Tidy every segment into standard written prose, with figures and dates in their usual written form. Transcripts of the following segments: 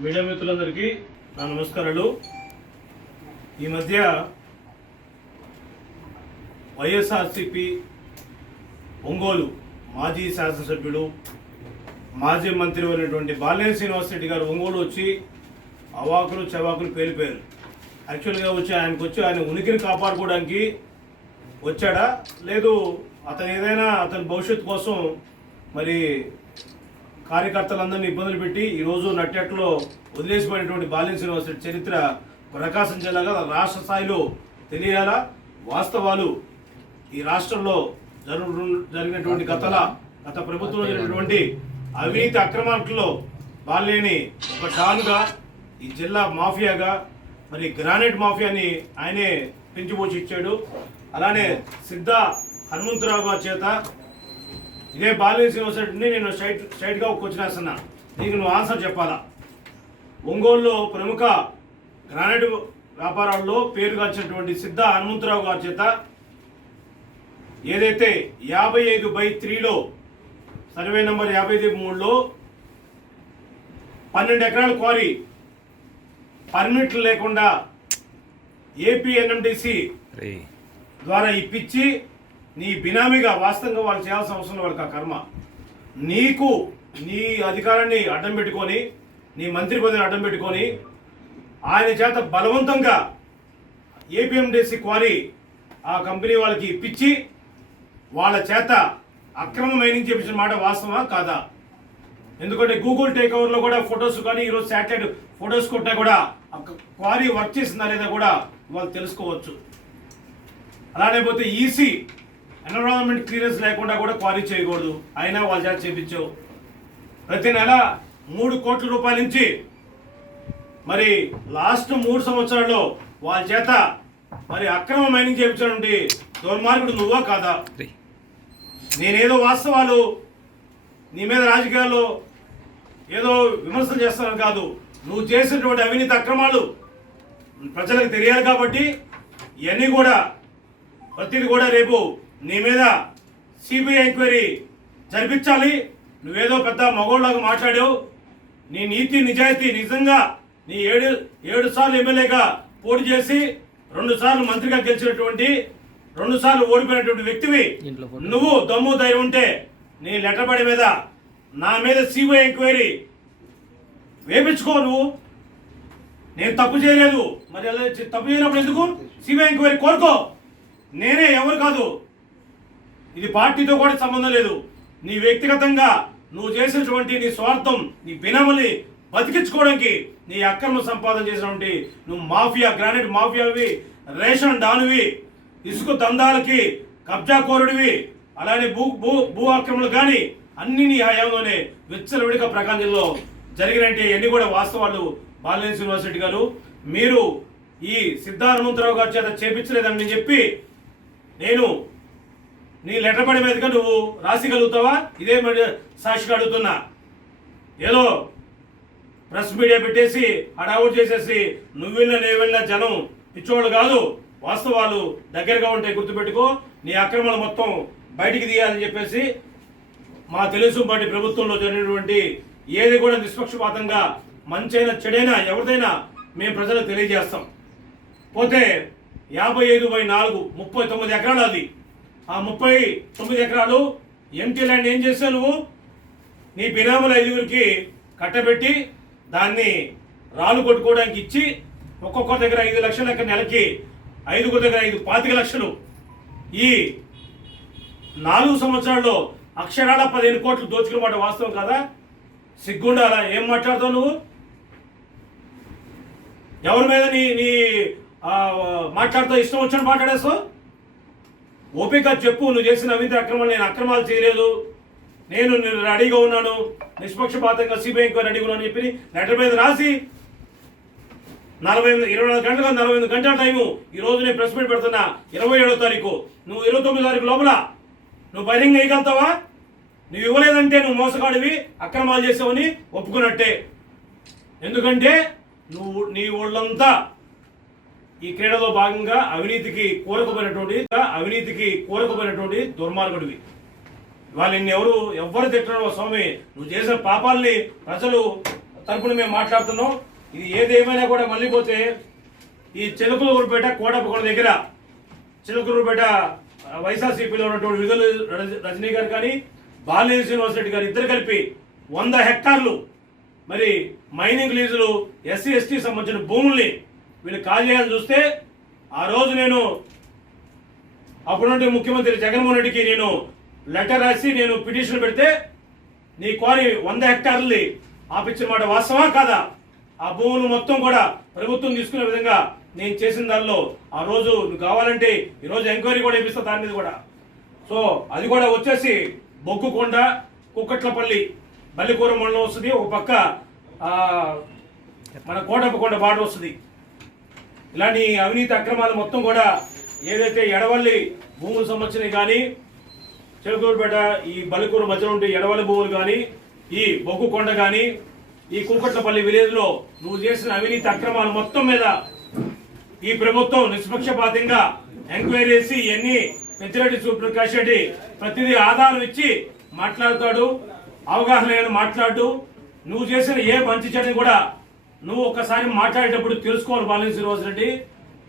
Media మిత్రులందరికీ నా నమస్కారాలు. ఈ మధ్య వైఎస్ఆర్సీపీ ఒంగోలు మాజీ శాసనసభ్యుడు మాజీ మంత్రి అయినటువంటి బాలినేని శ్రీనివాసరెడ్డి గారు ఒంగోలు వచ్చి అవాకులు చవాకులు పేలిపోయారు. యాక్చువల్గా వచ్చి ఆయన ఉనికిని కాపాడుకోవడానికి వచ్చాడా లేదు అతను ఏదైనా అతని భవిష్యత్తు కోసం మరి కార్యకర్తలందరినీ ఇబ్బందులు పెట్టి ఈరోజు నట్టెట్లో వదిలేసిపోయినటువంటి బాలినేని శ్రీనివాసరెడ్డి చరిత్ర ప్రకాశం జిల్లాగా రాష్ట్ర స్థాయిలో తెలియాలా. వాస్తవాలు ఈ రాష్ట్రంలో జరిగినటువంటి గత ప్రభుత్వంలో జరిగినటువంటి అవినీతి అక్రమాలలో బాలినేని ఒక డాన్గా ఈ జిల్లా మాఫియాగా మరి గ్రానైట్ మాఫియాని ఆయనే పెంచిపోచి ఇచ్చాడు. అలానే సిద్ధ హనుమంతరావు గారి చేత ఇదే బాలినేని శ్రీనివాసరెడ్డిని నేను స్ట్రైట్గా ఒక క్వశ్చన్ వేస్తున్నా, దీనికి నువ్వు ఆన్సర్ చెప్పాలా. ఒంగోలులో ప్రముఖ గ్రానైట్ వ్యాపారాల్లో పేరుగాంచినటువంటి సిద్ధ హనుమంతరావు గారి చేత ఏదైతే 55/3లో సర్వే నెంబర్ 53లో 12 ఎకరాల క్వారీ పర్మిట్లు లేకుండా ఏపీఎన్ఎండిసి ద్వారా ఇప్పించి నీ బినామీగా వాస్తవంగా వాళ్ళు చేయాల్సిన అవసరం వాళ్ళకి ఆ కర్మ. నీకు నీ అధికారాన్ని అడ్డం పెట్టుకొని నీ మంత్రి పదవిని అడ్డం పెట్టుకొని ఆయన చేత బలవంతంగా ఏపీఎండిసి క్వారీ ఆ కంపెనీ వాళ్ళకి ఇప్పించి వాళ్ళ చేత అక్రమ మైనింగ్ చేపించిన మాట వాస్తవమా కాదా? ఎందుకంటే గూగుల్ టేక్ ఓవర్లో కూడా ఫొటోస్ కానీ ఈరోజు శాటిలైట్ ఫొటోస్ కొట్టా కూడా క్వారీ వర్క్ చేసిందా లేదా కూడా వాళ్ళు తెలుసుకోవచ్చు. అలానే పోతే ఈసీ ఎన్విరాన్మెంట్ క్లియరెన్స్ లేకుండా కూడా క్వారీ చేయకూడదు, అయినా వాళ్ళ చేత చేపించావు. ప్రతి నెల 3 కోట్ల రూపాయల నుంచి మరి లాస్ట్ 3 సంవత్సరాల్లో వాళ్ళ చేత మరి అక్రమ మైనింగ్ చేయించినటువంటి దుర్మార్గుడు నువ్వా కాదా? నేనేదో వాస్తవాలు నీ మీద రాజకీయాల్లో ఏదో విమర్శలు చేస్తానని కాదు, నువ్వు చేసినటువంటి అవినీతి అక్రమాలు ప్రజలకు తెలియాలి కాబట్టి ఇవన్నీ కూడా ప్రతిది కూడా రేపు నీ మీద సిబిఐ ఎంక్వైరీ జరిపించాలి. నువ్వేదో పెద్ద మగోళ్ళలాగా మాట్లాడావు. నీ నీతి నిజాయితీ నిజంగా నీ 7 సార్లు ఎమ్మెల్యేగా పోటీ చేసి 2 సార్లు మంత్రిగా గెలిచినటువంటి 2 సార్లు ఓడిపోయినటువంటి వ్యక్తివి నువ్వు దమ్ము ధైర్యం ఉంటే నీ లెటర్ పడి మీద నా మీద సిబిఐ ఎంక్వైరీ వేపించుకో. నువ్వు నేను తప్పు చేయలేదు, మరి అలా తప్పు చేయనప్పుడు ఎందుకు సిబిఐ ఎంక్వైరీ కోరుకో. నేనే ఎవరు కాదు, ఇది పార్టీతో కూడా సంబంధం లేదు. నీ వ్యక్తిగతంగా నువ్వు చేసినటువంటి నీ స్వార్థం నీ బినామని బతికించుకోవడానికి నీ అక్రమ సంపాదన చేసినటువంటి నువ్వు మాఫియా గ్రానైట్ మాఫియావి, రేషన్ డానువి, ఇసుక దందాలకి కబ్జా కోరుడివి, అలానే భూ ఆక్రమణలు కానీ అన్ని నీ హయాంలోనే విచ్చలవిడిగా ప్రకాశం జిల్లాలో జరిగినట్టు అన్ని కూడా వాస్తవాలు. బాలినేని శ్రీనివాసరెడ్డి గారు మీరు ఈ సిద్ధ హనుమంతరావు గారి చేత చేపించలేదని చెప్పి నేను నీ లెటర్ పడి మీదగా నువ్వు రాసిగలుగుతావా? ఇదే సాక్షిగా అడుగుతున్నా. ఏదో ప్రెస్ మీడియా పెట్టేసి హడావుడ్ చేసేసి నువ్వు వెళ్ళినా నేను వెళ్ళినా జనం పిచ్చోళ్ళు కాదు, వాస్తవాలు దగ్గరగా ఉంటాయి. గుర్తుపెట్టుకో. నీ అక్రమాలు మొత్తం బయటికి తీయాలని చెప్పేసి మా తెలుగుదేశం పార్టీ ప్రభుత్వంలో జరిగినటువంటి ఏది కూడా నిష్పక్షపాతంగా మంచైనా చెడైనా ఎవరిదైనా మేము ప్రజలకు తెలియజేస్తాం. పోతే 55/4 39 ఎకరాలు అది. ఆ 39 ఎకరాలు ఎంటీ ల్యాండ్ ఏం చేసావు నువ్వు? నీ బినాముల 5గురికి కట్టబెట్టి దాన్ని రాళ్ళు కొట్టుకోవడానికి ఇచ్చి ఒక్కొక్కరి దగ్గర 5 లక్షల లెక్క నెలకి 5గురి దగ్గర 25 లక్షలు. ఈ 4 సంవత్సరాల్లో అక్షరాల 15 కోట్లు దోచుకున్న మాట వాస్తవం కదా? సిగ్గుండాలా? ఏం మాట్లాడతావు నువ్వు? ఎవరి మీద నీ మాట్లాడుతూ ఇష్టం వచ్చిన మాట్లాడేస్తావు? ఓపిక చెప్పు. నువ్వు చేసిన అవినీతి అక్రమాలు నేను అక్రమాలు చేయలేదు, నేను రెడీగా ఉన్నాను, నిష్పక్షపాతంగా సిబిఐ ఎంక్వైరీ రెడీగా ఉన్నాను చెప్పి లెటర్ మీద రాసి 24 గంటలుగా 48 గంటల టైము. ఈరోజు నేను ప్రెస్ మీట్ పెడుతున్నా 27వ తారీఖు. నువ్వు 29వ తారీఖు లోపల నువ్వు బహిరంగ వేయగలుగుతావా? నువ్వు ఇవ్వలేదంటే నువ్వు మోసగాడివి, అక్రమాలు చేసావని ఒప్పుకున్నట్టే. ఎందుకంటే నీ ఒళ్ళంతా ఈ క్రీడలో భాగంగా అవినీతికి కోరకపోయినటువంటి దుర్మార్గుడివి. వాళ్ళు ఎవరు తిట్టడం స్వామి, నువ్వు చేసిన పాపాలని ప్రజలు తరపున మేము మాట్లాడుతున్నాం. ఇది ఏదేమైనా కూడా మళ్ళీ పోతే ఈ చిలకలూరుపేట కోటప్పకొండ దగ్గర చిలకలూరుపేట వైఎస్ఆర్సీపీలో ఉన్నటువంటి విడుదల రజనీ గారు కానీ బాలినేని శ్రీనివాసరెడ్డి గారు ఇద్దరు కలిపి 100 హెక్టార్లు మరి మైనింగ్ లీజులు ఎస్సీ ఎస్టీ సంబంధించిన భూముల్ని వీళ్ళు కాజేయాలని చూస్తే ఆ రోజు నేను అప్పుడున్నటువంటి ముఖ్యమంత్రి జగన్మోహన్ రెడ్డికి నేను లెటర్ రాసి నేను పిటిషన్ పెడితే నీ క్వారీ 100 హెక్టార్లని ఆపించిన మాట వాస్తవా కాదా? ఆ భూములు మొత్తం కూడా ప్రభుత్వం తీసుకునే విధంగా నేను చేసిన దానిలో ఆ రోజు నువ్వు కావాలంటే ఈరోజు ఎంక్వైరీ కూడా ఇప్పిస్తా దాని మీద కూడా. సో అది కూడా వచ్చేసి బొగ్గుకొండ కుక్కట్లపల్లి బల్లికూర మండలం వస్తుంది. ఒక పక్క మన కోటప్పకొండ బాట వస్తుంది. ఇలాంటి అవినీతి అక్రమాలు మొత్తం కూడా ఏదైతే ఎడవల్లి భూములు సంబంధించినవి కానీ చిలకలూరుపేట ఈ బల్లికూర మధ్యలో ఉండే ఎడవల్లి భూములు కానీ ఈ బొగ్గుకొండ కానీ ఈ కుక్కట్లపల్లి విలేజ్ లో నువ్వు చేసిన అవినీతి అక్రమాలు మొత్తం మీద ఈ ప్రభుత్వం నిష్పక్షపాతంగా ఎంక్వైరీ చేసి ఇవన్నీ పెద్దిరెడ్డి సూర్యప్రకాష్ రెడ్డి ప్రతిదీ ఆధారం ఇచ్చి మాట్లాడతాడు. అవగాహన లేని మాట్లాడు. నువ్వు చేసిన ఏ మంచి చెడ్డని కూడా నువ్వు ఒకసారి మాట్లాడేటప్పుడు తెలుసుకోవాలి బాలినేని శ్రీనివాసరెడ్డి.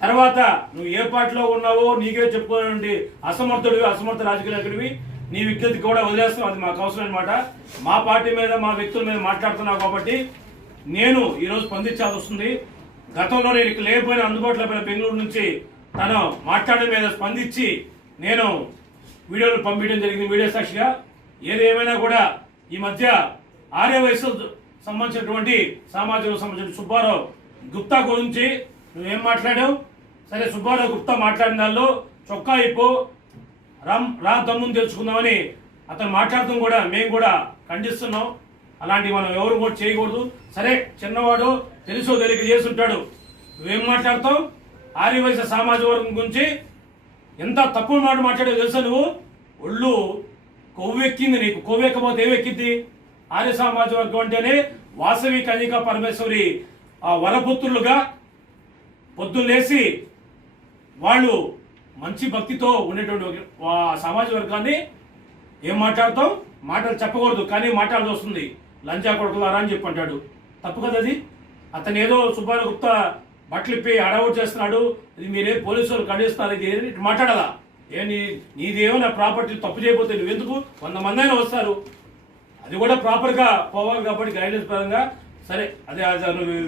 తర్వాత నువ్వు ఏ పార్టీలో ఉన్నావో నీకే చెప్పుకోవాలండి. అసమర్థ రాజకీయ నాయకుడివి. నీ విజ్ఞతకి కూడా వదిలేస్తాం, అది మాకు అవసరం అనమాట. మా పార్టీ మీద మా వ్యక్తుల మీద మాట్లాడుతున్నావు కాబట్టి నేను ఈరోజు స్పందించాల్సి వస్తుంది. గతంలో నేను ఇక్కడ లేకపోయినా అందుబాటులో పోయిన బెంగళూరు నుంచి తను మాట్లాడడం మీద స్పందించి నేను వీడియోలు పంపించడం జరిగింది మీడియా సాక్షిగా. ఏదేమైనా కూడా ఈ మధ్య ఆర్య వయసు సంబంధించినటువంటి సామాజిక సంబంధించిన సుబ్బారావు గుప్తా గురించి నువ్వేం మాట్లాడావు? సరే, సుబ్బారావు గుప్తా మాట్లాడిన దానిలో చొక్కా ఇప్పు రా దమ్మును తెలుసుకుందామని అతను మాట్లాడటం కూడా మేము కూడా ఖండిస్తున్నాం. అలాంటి మనం ఎవరు కూడా చేయకూడదు. సరే, చిన్నవాడు తెలుసో తెలియక చేస్తుంటాడు. నువ్వేం మాట్లాడతావు? ఆర్యవైశ్య సామాజిక వర్గం గురించి ఎంత తక్కువ మాట మాట్లాడేది తెలుసా? నువ్వు ఒళ్ళు కొవ్వెక్కింది. నీకు కొవ్వెక్కబోతే ఏమెక్కింది? ఆర్య సామాజిక వర్గం అంటేనే వాసవి కన్యకా పరమేశ్వరి ఆ వరపుత్రులుగా పొద్దున్నేసి వాళ్ళు మంచి భక్తితో ఉండేటువంటి సామాజిక వర్గాన్ని ఏం మాట్లాడతాం? మాటలు చెప్పకూడదు కానీ మాట్లాడాల్సి వస్తుంది. లంచా కొడుకులారా అని చెప్పి అంటాడు. తప్పు కదా అది. అతను ఏదో సుబ్బారావు గుప్తా బట్టలు ఇప్పి అడౌట్ చేస్తున్నాడు, ఇది మీరే పోలీసులు ఖండిస్తున్నారు, ఇది మాట్లాడాలా? నీదేమైనా ప్రాపర్టీ తప్పు చేయకపోతే నువ్వెందుకు? 100 మంది అయినా వస్తారు. అది కూడా ప్రాపర్గా పోవాలి కాబట్టి గైడ్లైన్స్ పరంగా. సరే, అదే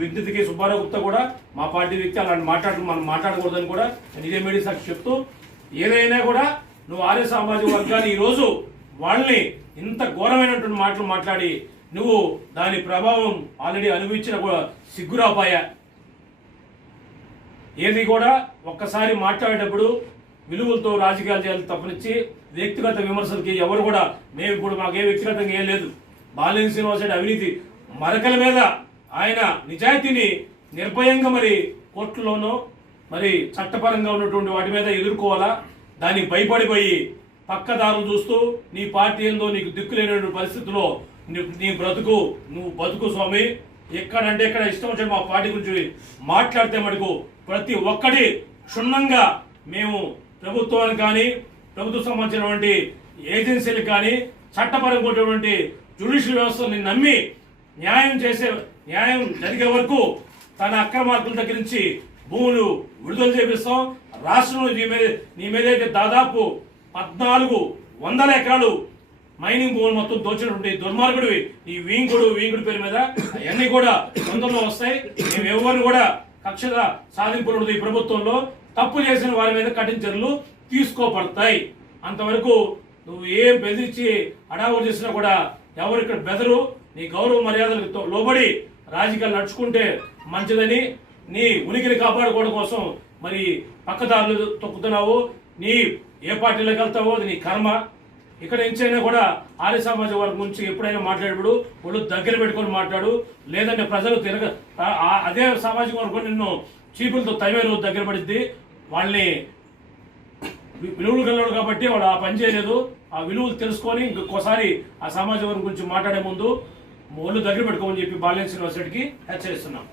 విద్యుత్కి సుబ్బారావు గుప్తా కూడా మా పార్టీ వ్యక్తి అలాంటి మనం మాట్లాడకూడదని కూడా నేను ఇదే మీడియా సాక్షి చెప్తూ, ఏదైనా కూడా నువ్వు ఆర్య సామాజిక వర్గాన్ని ఈరోజు వాళ్ళని ఇంత ఘోరమైనటువంటి మాటలు మాట్లాడి నువ్వు దాని ప్రభావం ఆల్రెడీ అనుభవించిన కూడా సిగ్గురాపాయా. ఏది కూడా ఒక్కసారి మాట్లాడేటప్పుడు విలువలతో రాజకీయాలు చేయాలి తప్పనిచ్చి వ్యక్తిగత విమర్శలకి ఎవరు కూడా మేము ఇప్పుడు మాకే వ్యక్తిగతంగా ఏం లేదు. బాలినేని శ్రీనివాసరెడ్డి అవినీతి మరకల మీద ఆయన నిజాయితీని నిర్భయంగా మరి కోర్టులోనో మరి చట్టపరంగా ఉన్నటువంటి వాటి మీద ఎదుర్కోవాలా. దానికి భయపడిపోయి పక్కదారులు చూస్తూ నీ పార్టీ ఏందో నీకు దిక్కులేనటువంటి పరిస్థితుల్లో నువ్వు బతుకు స్వామి. ఎక్కడంటే ఎక్కడ ఇష్టం వచ్చాడు మా పార్టీ గురించి మాట్లాడితే మటుకు ప్రతి ఒక్కటి క్షుణ్ణంగా మేము ప్రభుత్వానికి కానీ ప్రభుత్వం సంబంధించినటువంటి ఏజెన్సీలకు కానీ చట్టపరమైనటువంటి జ్యుడిషియల్ వ్యవస్థని నమ్మి న్యాయం జరిగే వరకు తన అక్రమార్కుల దగ్గర నుంచి భూములు విడుదల చేపిస్తాం. రాష్ట్రంలో నీ మీదైతే దాదాపు 1400 ఎకరాలు మైనింగ్ భూములు మొత్తం దోచినటువంటి దుర్మార్గుడివి ఈ వీంగుడు పేరు మీద అవన్నీ కూడా తొందరలో వస్తాయి. మేము ఎవరిని కూడా కక్ష సాధింపులు ఈ ప్రభుత్వంలో తప్పు చేసిన వారి మీద కఠిన చర్యలు తీసుకోబడతాయి. అంతవరకు నువ్వు ఏం బెదిరించి అడావుడు చేసినా కూడా ఎవరు ఇక్కడ బెదరు. నీ గౌరవ మర్యాదలకు లోబడి రాజకీయాలు నడుచుకుంటే మంచిదని నీ ఉనికిని కాపాడుకోవడం కోసం మరి పక్కదారులు తొక్కుతున్నావు. నీ ఏ పార్టీలోకి వెళ్తావో అది నీ కర్మ. ఇక్కడ ఎంచైనా కూడా ఆర్య సామాజిక వర్గం గురించి ఎప్పుడైనా మాట్లాడేప్పుడు వాళ్ళు దగ్గర పెట్టుకొని మాట్లాడు. లేదంటే ప్రజలు అదే సామాజిక వర్గం నిన్ను చీపులతో తవ్వే రోజు దగ్గర పడిద్ది. వాళ్ళని విలువలు కలవాడు కాబట్టి వాడు ఆ పని చేయలేదు. ఆ విలువలు తెలుసుకొని ఇంకొకసారి ఆ సామాజిక వర్గం గురించి మాట్లాడే ముందు ఒళ్ళు దగ్గర పెట్టుకోమని చెప్పి బాలినేని శ్రీనివాసరెడ్డికి హెచ్చరిస్తున్నాం.